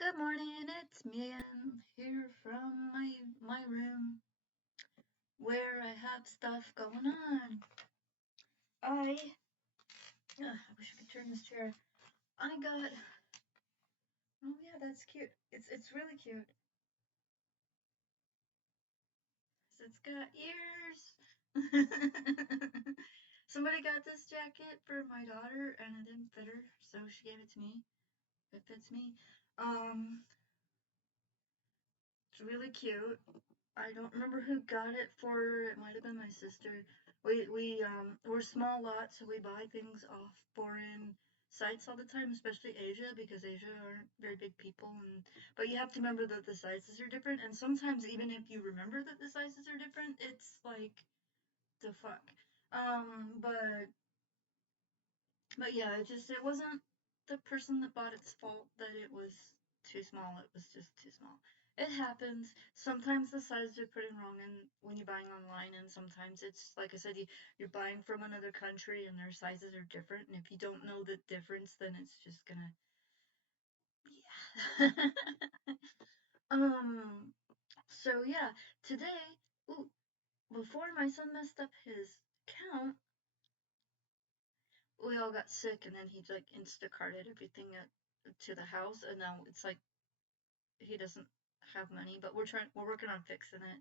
Good morning, it's Megan here from my room where I have stuff going on. I wish I could turn this chair. I got oh yeah, that's cute. It's really cute. It's got ears. Somebody got this jacket for my daughter and it didn't fit her, so she gave it to me. It fits me. Um, it's really cute. I don't remember who got it for her. It might have been my sister. We're small lots, so we buy things off foreign sites all the time, especially Asia, because Asia aren't very big people. But you have to remember that the sizes are different, and sometimes even if you remember that the sizes are different, it's like the fuck. Um, but but yeah, it wasn't the person that bought its fault that it was too small. It was just too small. It happens. Sometimes the sizes are put in wrong and when you're buying online, and sometimes it's like I said, you're buying from another country and their sizes are different. And if you don't know the difference, then it's just gonna yeah. um. So yeah, today, ooh, before my son messed up his count, we all got sick, and then he like Instacarted everything to the house, and now it's like he doesn't have money, but we're working on fixing it.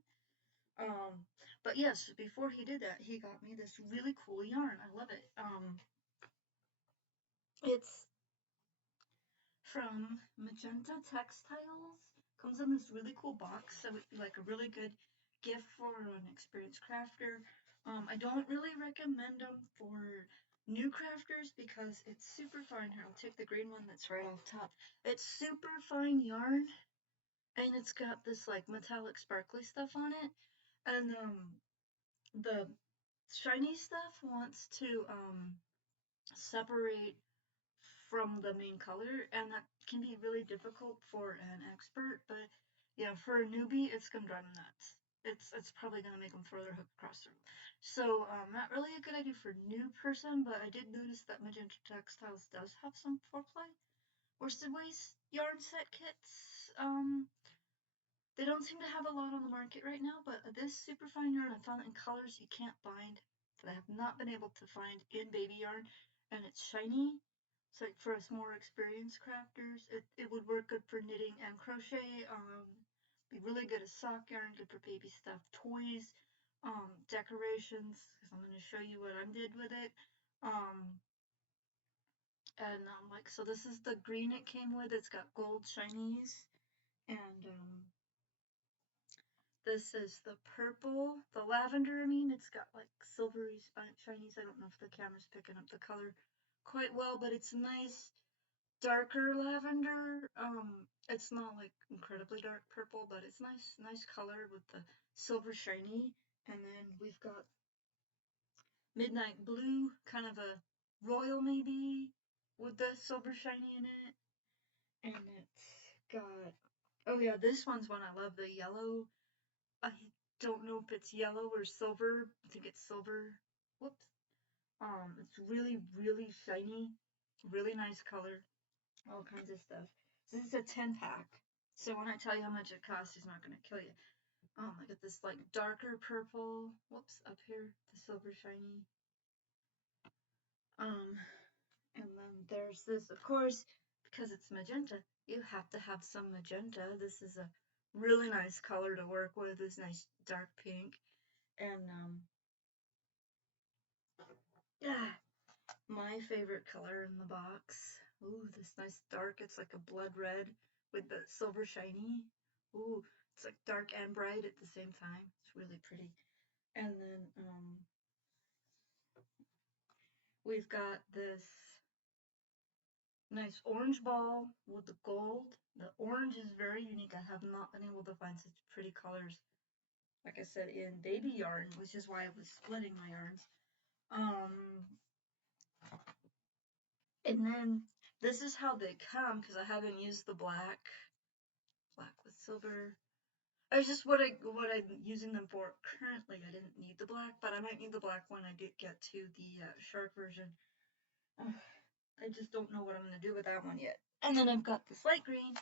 Um, but yes, before he did that, he got me this really cool yarn. I love it. It's from Magenta Textiles. Comes in this really cool box, so it'd be like a really good gift for an experienced crafter. I don't really recommend them for new crafters because it's super fine. Here, I'll take the green one that's right off top. It's super fine yarn, and it's got this like metallic sparkly stuff on it. And the shiny stuff wants to separate from the main color, and that can be really difficult for an expert. But yeah, for a newbie, it's gonna drive them nuts. It's probably gonna make them throw their hook across the room. So not really a good idea for a new person, but I did notice that Magenta Textiles does have some foreplay worsted waste yarn set kits. They don't seem to have a lot on the market right now, but this superfine yarn I found it in colors you can't find, that I have not been able to find in baby yarn, and it's shiny. So like for us more experienced crafters, it would work good for knitting and crochet. Be really good as sock yarn, good for baby stuff, toys, decorations. Because I'm going to show you what I did with it. Um, and like so, this is the green it came with. It's got gold shinies, and this is the purple, the lavender, I mean, it's got like silvery shinies. I don't know if the camera's picking up the color quite well, but it's nice darker lavender. It's not like incredibly dark purple, but it's nice color with the silver shiny. And then we've got midnight blue, kind of a royal maybe, with the silver shiny in it. And it's got, oh yeah, this one's one I love, the yellow. I don't know if it's yellow or silver. I think it's silver. Whoops. It's really shiny, really nice color, all kinds of stuff. This is a 10 pack. So when I tell you how much it costs, he's not gonna kill you. I got this like darker purple. Whoops, up here, the silver shiny. And then there's this, of course, because it's magenta, you have to have some magenta. This is a really nice color to work with. This nice dark pink. And yeah, my favorite color in the box. Ooh, this nice dark. It's like a blood red with the silver shiny. Ooh, it's like dark and bright at the same time. It's really pretty. And then we've got this nice orange ball with the gold. The orange is very unique. I have not been able to find such pretty colors, like I said, in baby yarn, which is why I was splitting my yarns. Um, and then this is how they come, because I haven't used the black with silver. It's just what I'm using them for currently. I didn't need the black, but I might need the black when I get to the shark version. I just don't know what I'm gonna do with that one yet. And then I've got this light green,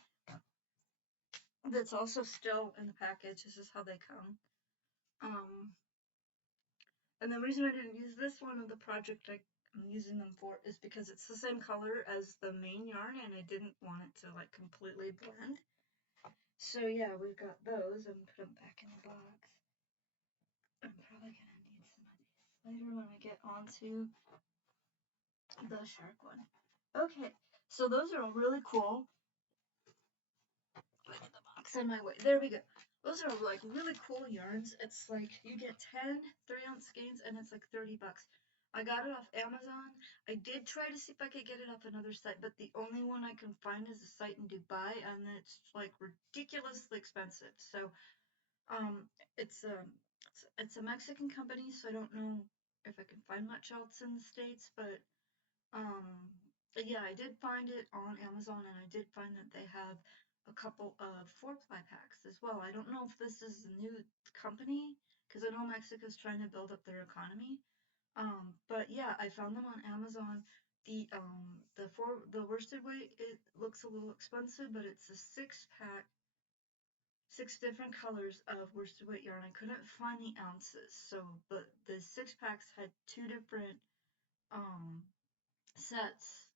that's also still in the package. This is how they come. And the reason I didn't use this one of the project I'm using them for is because it's the same color as the main yarn and I didn't want it to like completely blend. So yeah, we've got those and put them back in the box. I'm probably gonna need some of these later when I get onto the shark one. Okay, so those are really cool. Put the box in my way. There we go. Those are like really cool yarns. It's like you get 10 3-ounce skeins and it's like $30. I got it off Amazon. I did try to see if I could get it off another site, but the only one I can find is a site in Dubai, and it's like ridiculously expensive. So, um, it's a it's a Mexican company, so I don't know if I can find much else in the States, but um, yeah, I did find it on Amazon, and I did find that they have a couple of 4-ply packs as well. I don't know if this is a new company because I know Mexico's trying to build up their economy. But yeah, I found them on Amazon. The worsted weight, it looks a little expensive, but it's a 6-pack, 6 different colors of worsted weight yarn. I couldn't find the ounces, so the 6 packs had 2 different um sets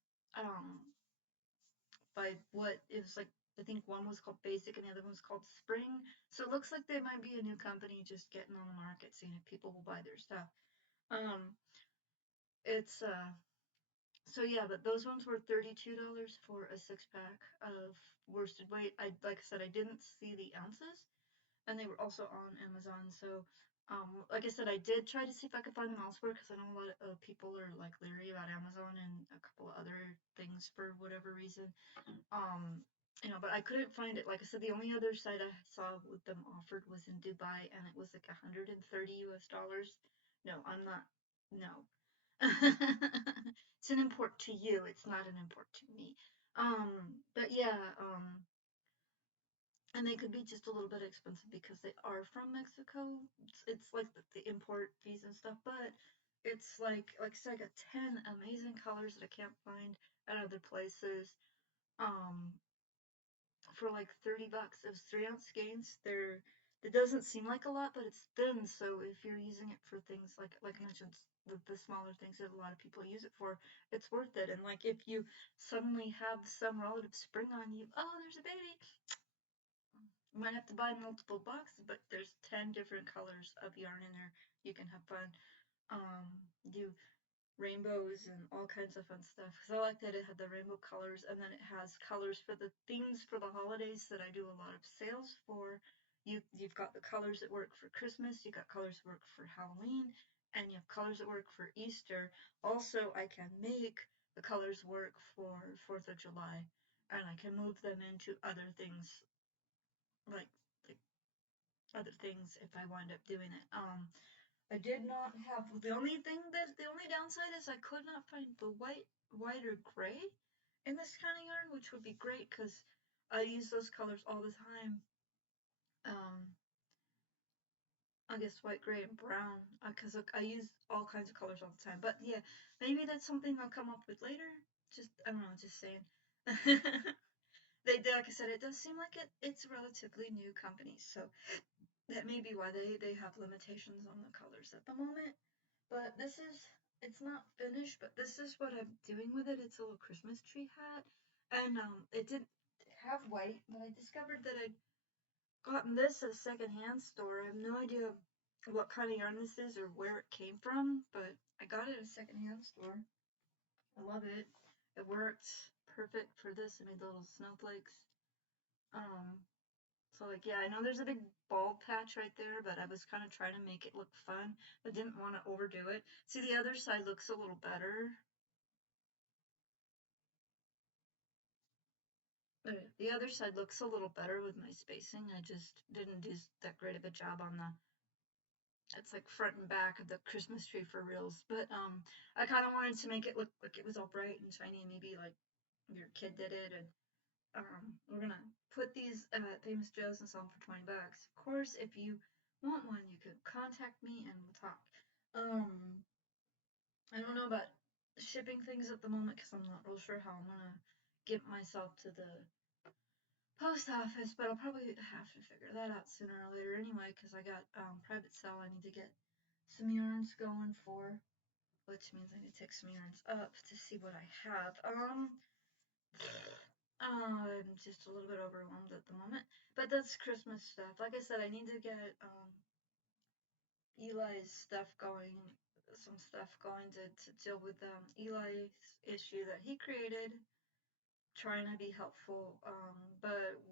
by what it was like. I think one was called Basic and the other one was called Spring. So it looks like they might be a new company just getting on the market, seeing if people will buy their stuff. Um, it's so yeah, but those ones were $32 for a 6-pack of worsted weight. I like I said, I didn't see the ounces, and they were also on Amazon. So, like I said, I did try to see if I could find them elsewhere because I know a lot of people are like leery about Amazon and a couple of other things for whatever reason. Um, but I couldn't find it. Like I said, the only other site I saw with them offered was in Dubai, and it was like 130 US dollars. No, I'm not. No. It's an import to you. It's not an import to me. But yeah, and they could be just a little bit expensive because they are from Mexico. It's like the import fees and stuff, but it's like I said, I got 10 amazing colors that I can't find at other places. Um, for like $30. It was 3-ounce skeins. It doesn't seem like a lot, but it's thin. So if you're using it for things like I mentioned, the smaller things that a lot of people use it for, it's worth it. And like if you suddenly have some relative spring on you, oh, there's a baby. You might have to buy multiple boxes, but there's 10 different colors of yarn in there. You can have fun. Do rainbows and all kinds of fun stuff. Because I like that it had the rainbow colors, and then it has colors for the themes for the holidays that I do a lot of sales for. You've got the colors that work for Christmas, you've got colors that work for Halloween, and you have colors that work for Easter. Also, I can make the colors work for 4th of July, and I can move them into other things like other things if I wind up doing it. I did not have the only downside is I could not find the white or gray in this kind of yarn, which would be great because I use those colors all the time. Um, I guess white, gray, and brown because I use all kinds of colors all the time. But yeah, maybe that's something I'll come up with later. Just I don't know, just saying. Like I said, it does seem like it's a relatively new company, so that may be why they have limitations on the colors at the moment. But it's not finished, but this is what I'm doing with it. It's a little Christmas tree hat. And it didn't have white, but I discovered that I'd gotten this at a secondhand store. I have no idea what kind of yarn this is or where it came from, but I got it at a secondhand store. I love it. It worked perfect for this. I made little snowflakes. Um, so like yeah, I know there's a big bald patch right there, but I was kind of trying to make it look fun, but didn't want to overdo it. See, the other side looks a little better. The other side looks a little better with my spacing. I just didn't do that great of a job on the it's like front and back of the Christmas tree for reals. But I kind of wanted to make it look like it was all bright and shiny, and maybe like your kid did it. And we're gonna put these at Famous Joe's and sell them for $20. Of course, if you want one, you could contact me and we'll talk. I don't know about shipping things at the moment because I'm not real sure how I'm gonna get myself to the post office, but I'll probably have to figure that out sooner or later anyway, because I got private sale I need to get some yarns going for, which means I need to take some yarns up to see what I have. I'm just a little bit overwhelmed at the moment, but that's Christmas stuff. Like I said, I need to get Eli's stuff going, some stuff going to deal with Eli's issue that he created, trying to be helpful. But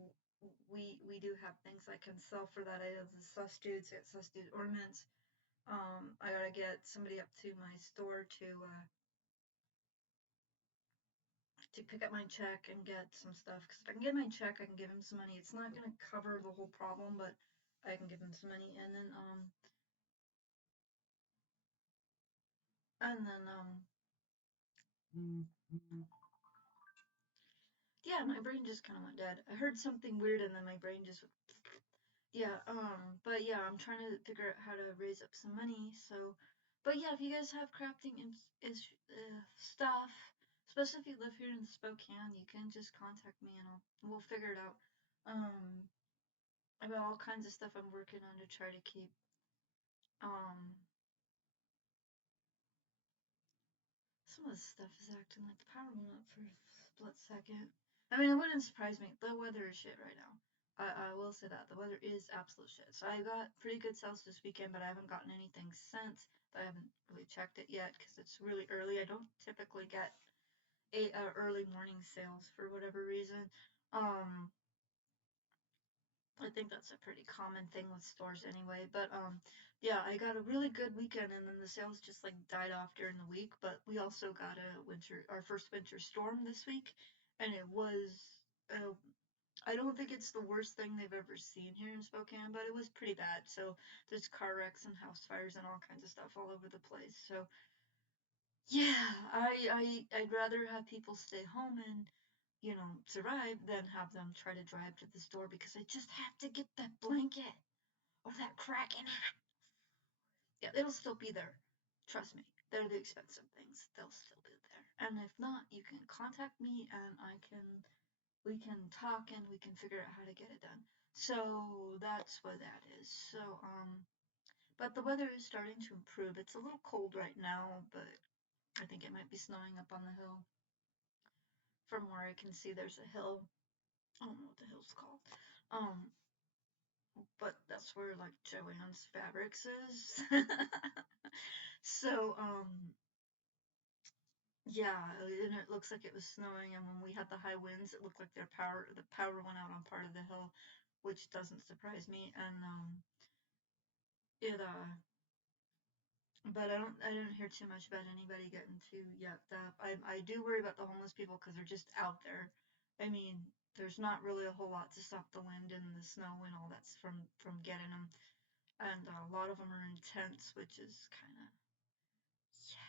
we do have things I can sell for that. I have the sus dudes, get sus dude ornaments. I gotta get somebody up to my store to pick up my check and get some stuff. Because if I can get my check, I can give him some money. It's not gonna cover the whole problem, but I can give him some money. Yeah, my brain just kind of went dead. I heard something weird and then my brain just yeah, but yeah, I'm trying to figure out how to raise up some money. So, but yeah, if you guys have crafting stuff, especially if you live here in Spokane, you can just contact me and we'll figure it out. Um, about all kinds of stuff I'm working on to try to keep. Um, some of this stuff is acting like the power went up for a split second. I mean, it wouldn't surprise me. The weather is shit right now. I will say that. The weather is absolute shit. So I got pretty good sales this weekend, but I haven't gotten anything since. I haven't really checked it yet because it's really early. I don't typically get early morning sales for whatever reason. Um, I think that's a pretty common thing with stores anyway. But yeah, I got a really good weekend, and then the sales just like died off during the week. But we also got our first winter storm this week, and it was. I don't think it's the worst thing they've ever seen here in Spokane, but it was pretty bad. So there's car wrecks and house fires and all kinds of stuff all over the place. So yeah, I'd rather have people stay home and survive than have them try to drive to the store because I just have to get that blanket or that Kraken hat. Yeah, it'll still be there. Trust me, they're the expensive things. They'll still be there. And if not, you can contact me and we can talk and we can figure out how to get it done. So that's what that is. So but the weather is starting to improve. It's a little cold right now, but I think it might be snowing up on the hill. From where I can see, there's a hill. I don't know what the hill's called. Um, but that's where like Joann's Fabrics is. So yeah, and it looks like it was snowing, and when we had the high winds, it looked like the power went out on part of the hill, which doesn't surprise me. And it but I didn't hear too much about anybody getting too yucked up. I do worry about the homeless people because they're just out there. I mean, there's not really a whole lot to stop the wind and the snow and all that's from getting them, and a lot of them are in tents, which is kind of yeah.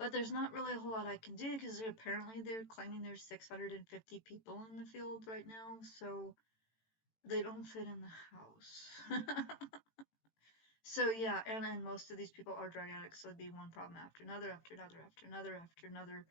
But there's not really a whole lot I can do because apparently they're claiming there's 650 people in the field right now, so they don't fit in the house. So yeah, and then most of these people are drug addicts, so it'd be one problem after another, after another, after another, after another.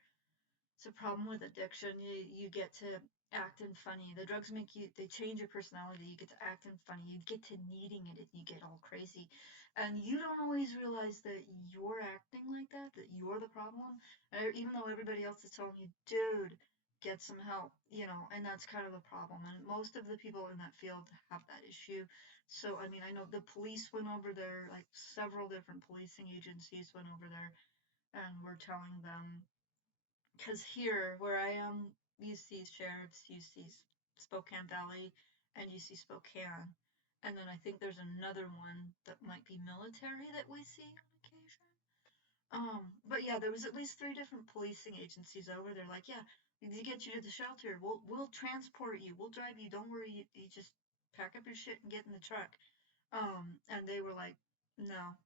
It's a problem with addiction. You get to acting funny. The drugs make you, they change your personality. You get to acting funny. You get to needing it and you get all crazy. And you don't always realize that you're acting like that you're the problem. Even though everybody else is telling you, dude, get some help, and that's kind of the problem. And most of the people in that field have that issue. So, I mean, I know the police went over there, like several different policing agencies went over there and were telling them because here where I am, you see sheriffs, you see Spokane Valley, and you see Spokane, and then I think there's another one that might be military that we see on occasion. But yeah, there was at least 3 different policing agencies over there. Like, yeah, to get you to the shelter, we'll transport you, we'll drive you. Don't worry, you just pack up your shit and get in the truck. And they were like, no,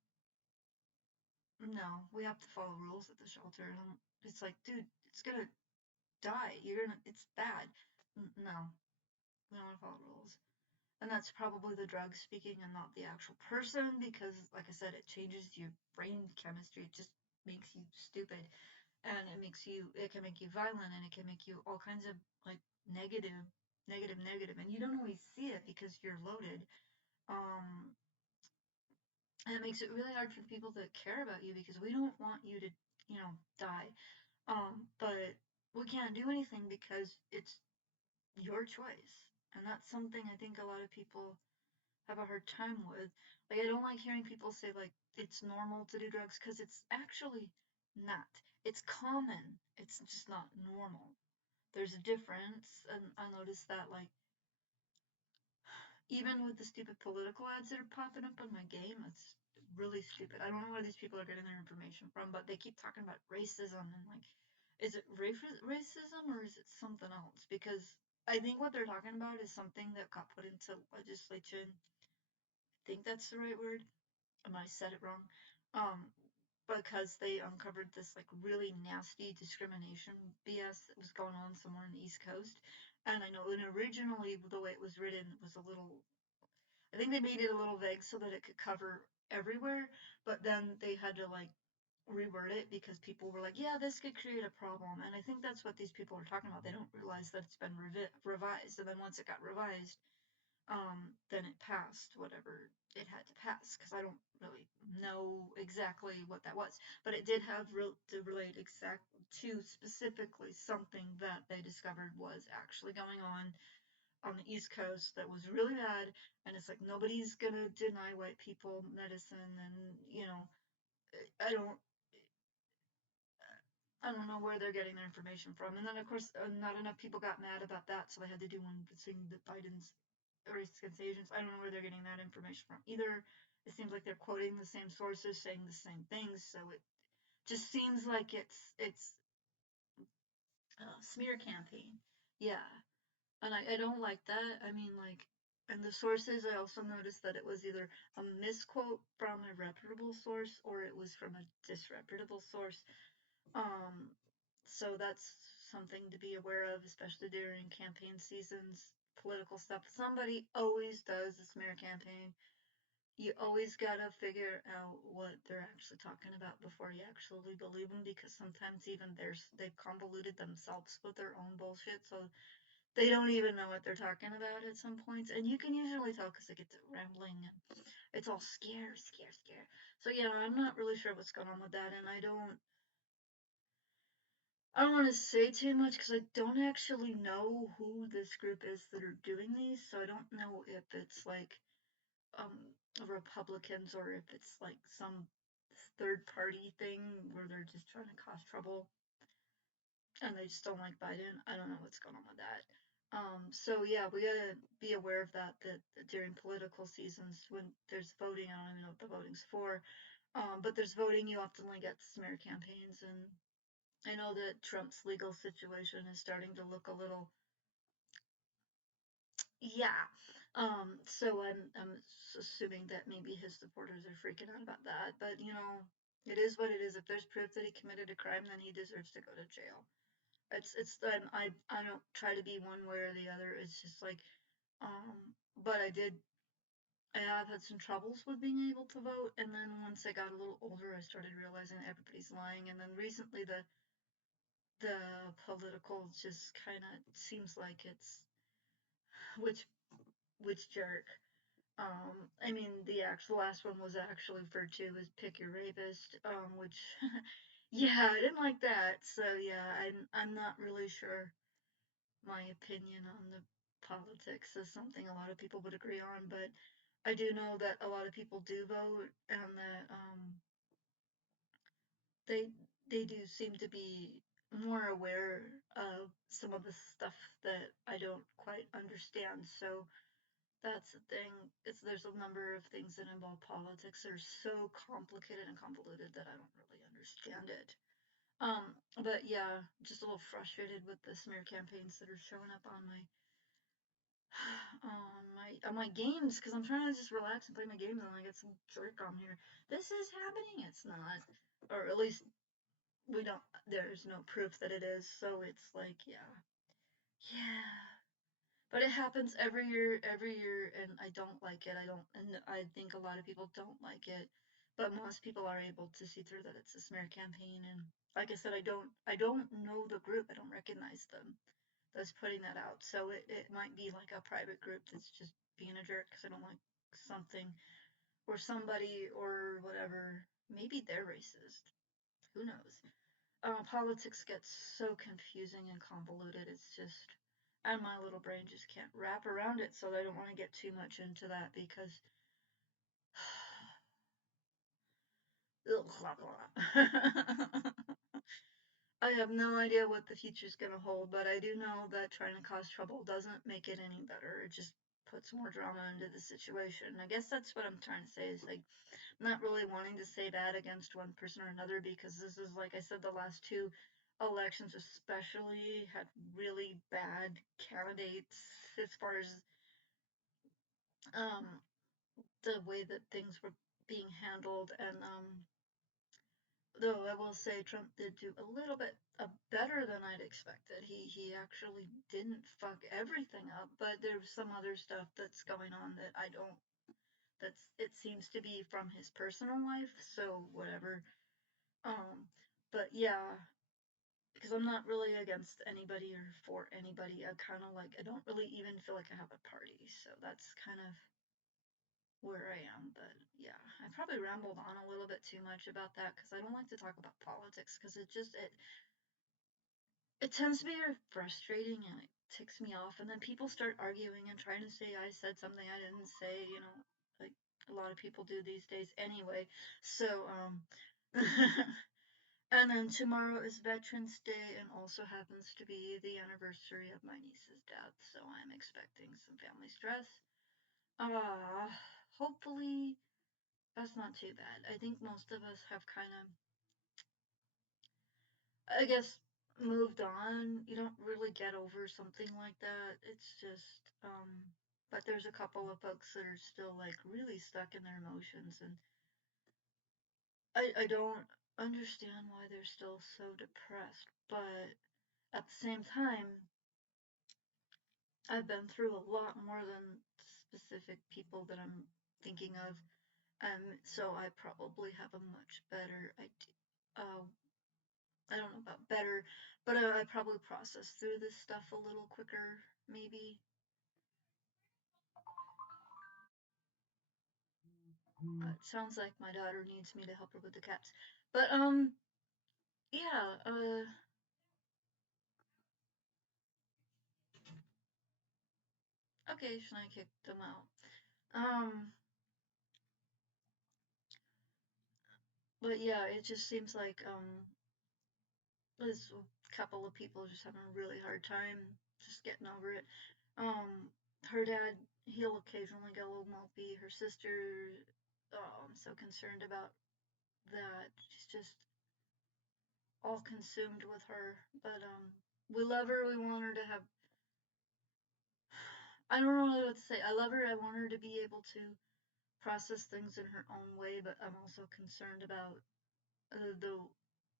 no, we have to follow rules at the shelter. And it's like, dude, it's gonna die. It's bad. No, we don't want to follow rules. And that's probably the drug speaking and not the actual person because, like I said, it changes your brain chemistry. It just makes you stupid. And it can make you violent and it can make you all kinds of like negative. negative, negative, and you don't always see it because you're loaded. Um, and it makes it really hard for the people that care about you because we don't want you to, die. But we can't do anything because it's your choice. And that's something I think a lot of people have a hard time with. Like, I don't like hearing people say, like, it's normal to do drugs because it's actually not. It's common. It's just not normal. There's a difference. And I noticed that, like, even with the stupid political ads that are popping up on my game, it's really stupid. I don't know where these people are getting their information from, but they keep talking about racism and like, is it racism or is it something else? Because I think what they're talking about is something that got put into legislation. I think that's the right word. I might have said it wrong. Um, because they uncovered this like really nasty discrimination BS that was going on somewhere in the East Coast. And I know, and originally the way it was written was a little, I think they made it a little vague so that it could cover everywhere, but then they had to like reword it because people were like, yeah, this could create a problem. And I think that's what these people are talking about. They don't realize that it's been revised. And then once it got revised, then it passed whatever it had to pass because I don't really know exactly what that was. But it did have to relate exactly to specifically something that they discovered was actually going on the East Coast that was really bad, and it's like nobody's gonna deny white people medicine, and I don't, I don't know where they're getting their information from. And then of course, not enough people got mad about that, so they had to do one between the Biden's race against Asians. I don't know where they're getting that information from either. It seems like they're quoting the same sources, saying the same things, so it just seems like it's smear campaign. Yeah, and I don't like that. I mean, like, and the sources, I also noticed that it was either a misquote from a reputable source or it was from a disreputable source. Um, so that's something to be aware of, especially during campaign seasons, political stuff. Somebody always does a smear campaign. You always gotta figure out what they're actually talking about before you actually believe them, because sometimes even they've convoluted themselves with their own bullshit. So they don't even know what they're talking about at some points, and you can usually tell because they get to rambling and it's all scare, scare, scare. So yeah, I'm not really sure what's going on with that, and I don't want to say too much because I don't actually know who this group is that are doing these, so I don't know if it's like um Republicans or if it's like some third party thing where they're just trying to cause trouble and they just don't like Biden. I don't know what's going on with that. So yeah, we gotta be aware of that, that during political seasons when there's voting, I don't even know what the voting's for. But there's voting, you often get smear campaigns, and I know that Trump's legal situation is starting to look a little, yeah. So I'm assuming that maybe his supporters are freaking out about that, but it is what it is. If there's proof that he committed a crime, then he deserves to go to jail. It's I don't try to be one way or the other. It's just like, but I have had some troubles with being able to vote, and then once I got a little older, I started realizing that everybody's lying, and then recently the political just kind of seems like it's which which jerk. I mean, the actual last one was actually referred to as pick your rapist, which, yeah, I didn't like that. So yeah, I'm not really sure my opinion on the politics is something a lot of people would agree on, but I do know that a lot of people do vote, and that they they do seem to be more aware of some of the stuff that I don't quite understand. So that's the thing. There's a number of things that involve politics that are so complicated and convoluted that I don't really understand it. But yeah, just a little frustrated with the smear campaigns that are showing up on my on my games because I'm trying to just relax and play my games and I get some jerk on here. This is happening. It's not, or at least we don't. There's no proof that it is. So it's like, yeah, yeah. But it happens every year, and I don't like it. I don't, and I think a lot of people don't like it. But most people are able to see through that it's a smear campaign. And like I said, I don't know the group. I don't recognize them. that's putting that out. So it might be like a private group that's just being a jerk because I don't like something or somebody or whatever. Maybe they're racist. Who knows? Politics gets so confusing and convoluted. It's just, and my little brain just can't wrap around it. So I don't want to get too much into that because I have no idea what the future's gonna hold, but I do know that trying to cause trouble doesn't make it any better. It just puts more drama into the situation. I guess that's what I'm trying to say is like not really wanting to say bad against one person or another because this is like I said the last two elections especially had really bad candidates as far as um the way that things were being handled and though I will say Trump did do a little bit better than I'd expected. He actually didn't fuck everything up, but there's some other stuff that's going on that I don't. That's it seems to be from his personal life, so whatever. Um, but yeah, because I'm not really against anybody or for anybody. I kind of like I don't really even feel like I have a party, so that's kind of where I am. But yeah, I probably rambled on a little bit too much about that because I don't like to talk about politics because it tends to be very frustrating and it ticks me off. And then people start arguing and trying to say I said something I didn't say, like a lot of people do these days anyway. So, and then tomorrow is Veterans Day and also happens to be the anniversary of my niece's death. So I'm expecting some family stress. Uh, hopefully that's not too bad. I think most of us have kind of I guess moved on. You don't really get over something like that. It's just but there's a couple of folks that are still like really stuck in their emotions and I don't understand why they're still so depressed, but at the same time, I've been through a lot more than specific people that I'm thinking of. So I probably have a much better idea. I don't know about better, but I probably process through this stuff a little quicker, maybe. It sounds like my daughter needs me to help her with the cats. But yeah, occasionally I kick them out. Um, but yeah, it just seems like there's a couple of people just having a really hard time just getting over it. Um, her dad, he'll occasionally get a little mopey. Her sister, oh, I'm so concerned about that. She's just all consumed with her. But we love her. We want her to have. I don't know what to say. I love her. I want her to be able to process things in her own way. But I'm also concerned about the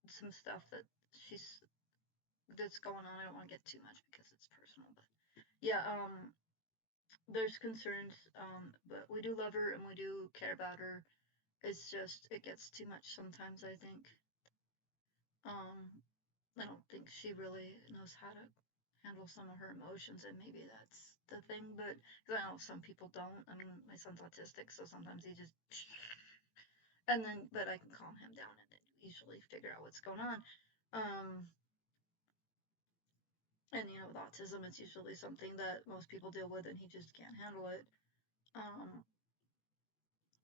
some stuff that she's that's going on. I don't want to get too much because it's personal. But yeah, there's concerns. But we do love her and we do care about her. It's just it gets too much sometimes. I think. Um, I don't think she really knows how to handle some of her emotions, and maybe that's the thing. But 'cause I know some people don't. I mean, my son's autistic, so sometimes he just and then, but I can calm him down and then usually figure out what's going on. Um, and with autism, it's usually something that most people deal with, and he just can't handle it. Um,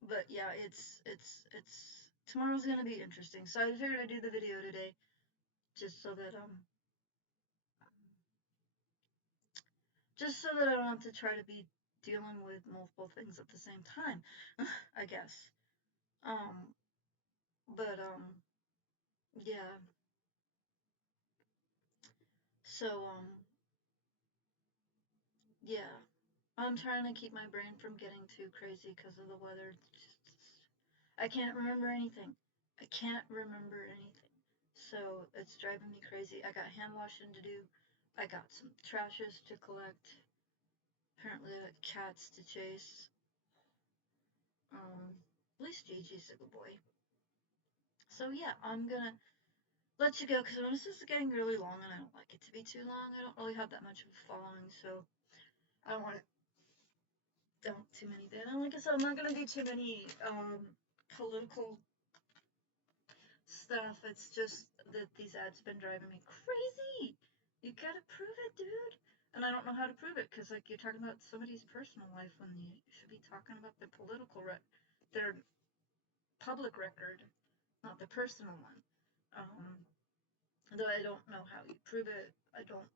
but yeah, it's tomorrow's gonna be interesting. So I figured I'd do the video today just so that just so that I don't have to try to be dealing with multiple things at the same time, I guess. Um, but yeah. So yeah. I'm trying to keep my brain from getting too crazy because of the weather. I can't remember anything. I can't remember anything. So it's driving me crazy. I got hand washing to do. I got some trashes to collect. Apparently I got cats to chase. At least Gigi's a good boy. So yeah, I'm gonna let you go because this is getting really long and I don't like it to be too long. I don't really have that much of a following, so I don't want it. Don't too many. And like I said, I'm not gonna do too many political stuff. It's just that these ads have been driving me crazy. You gotta prove it, dude. And I don't know how to prove it because like you're talking about somebody's personal life when you should be talking about their their public record, not their personal one. Though I don't know how you prove it. I don't.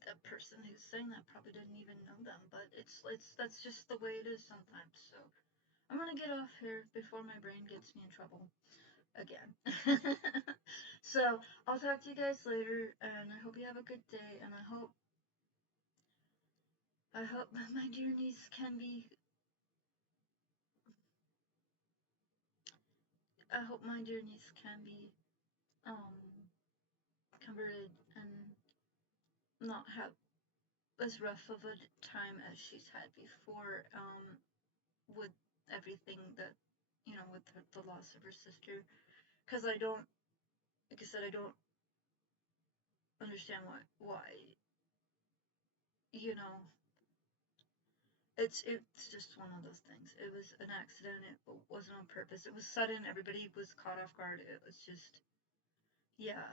The person who's saying that probably didn't even know them, but it's that's just the way it is sometimes. So I'm gonna get off here before my brain gets me in trouble again. So I'll talk to you guys later, and I hope you have a good day, and I hope my dear niece can be. I hope my dear niece can be converted and not have as rough of a time as she's had before with everything that with the loss of her sister. Because I don't, like I said, I don't understand why you know it's just one of those things. It was an accident. It wasn't on purpose. It was sudden. Everybody was caught off guard. It was just, yeah.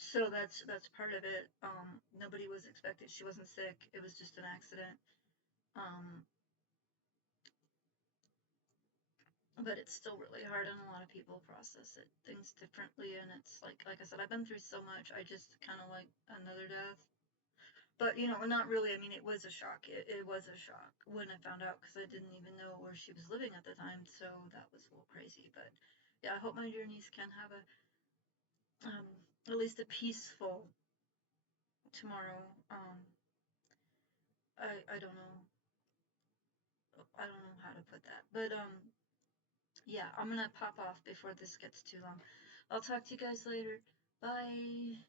So that's part of it. Nobody was expected. She wasn't sick. It was just an accident. Um, but it's still really hard, and a lot of people process things differently. And it's like I said, I've been through so much. I just kind of like another death. But not really. I mean, it was a shock. It was a shock when I found out because I didn't even know where she was living at the time. So that was a little crazy. But yeah, I hope my dear niece can have at least a peaceful tomorrow. I don't know. I don't know how to put that. But yeah, I'm gonna pop off before this gets too long. I'll talk to you guys later. Bye.